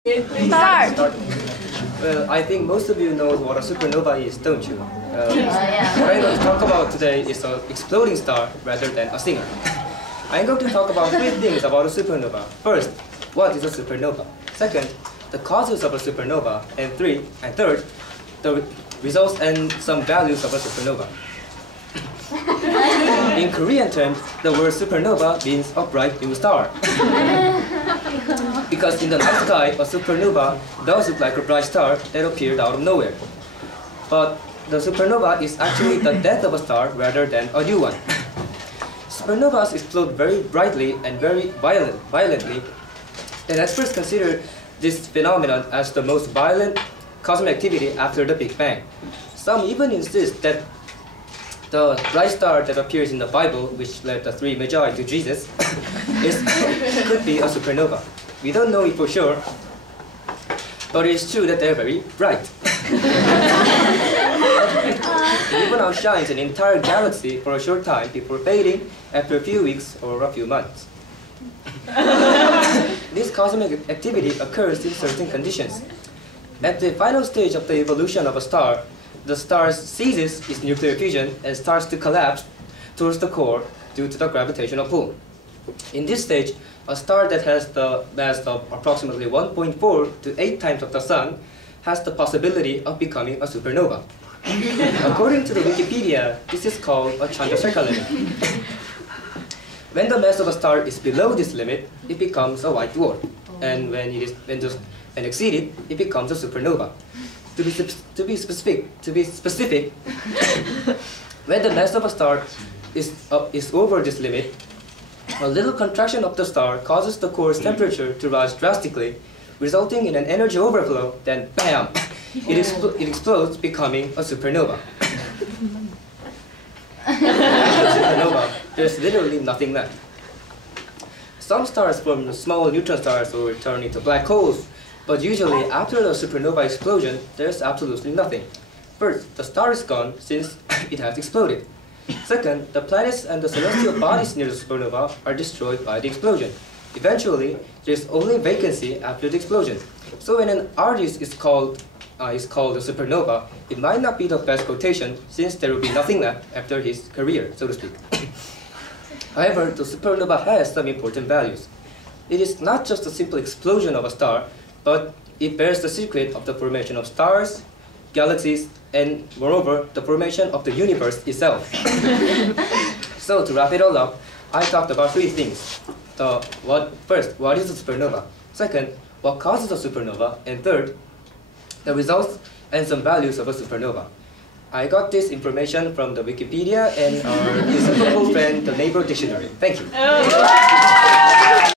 Start. Well, I think most of you know what a supernova is, don't you? What I'm going to talk about today is an exploding star rather than a singer. I'm going to talk about three things about a supernova. First, what is a supernova? Second, the causes of a supernova. And third, the results and some values of a supernova. In Korean terms, the word supernova means a bright new star. Because in the night sky, a supernova does look like a bright star that appeared out of nowhere. But the supernova is actually the death of a star rather than a new one. Supernovas explode very brightly and very violently, and experts consider this phenomenon as the most violent cosmic activity after the Big Bang. Some even insist that the bright star that appears in the Bible, which led the three magi to Jesus, could be a supernova. We don't know it for sure, but it is true that they're very bright. It even outshines an entire galaxy for a short time before fading after a few weeks or a few months. This cosmic activity occurs in certain conditions. At the final stage of the evolution of a star, the star ceases its nuclear fusion and starts to collapse towards the core due to the gravitational pull. In this stage, a star that has the mass of approximately 1.4 to 8 times of the Sun has the possibility of becoming a supernova. According to the Wikipedia, this is called a Chandrasekhar limit. When the mass of a star is below this limit, it becomes a white dwarf, and when exceeded, it becomes a supernova. To be specific, when the mass of a star is over this limit, a little contraction of the star causes the core's temperature to rise drastically, resulting in an energy overflow. Then, bam! It explodes, becoming a supernova. Supernova, there's literally nothing left. Some stars form small neutron stars or turn into black holes. But usually, after the supernova explosion, there's absolutely nothing. First, the star is gone since it has exploded. Second, the planets and the celestial bodies near the supernova are destroyed by the explosion. Eventually, there's only vacancy after the explosion. So when an artist is called a supernova, it might not be the best quotation since there will be nothing left after his career, so to speak. However, the supernova has some important values. It is not just a simple explosion of a star, but it bears the secret of the formation of stars, galaxies, and moreover, the formation of the universe itself. So to wrap it all up, I talked about three things. First, what is a supernova? Second, what causes a supernova? And third, the results and some values of a supernova. I got this information from the Wikipedia and our inseparable friend, the Neighbor Dictionary. Thank you.